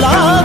la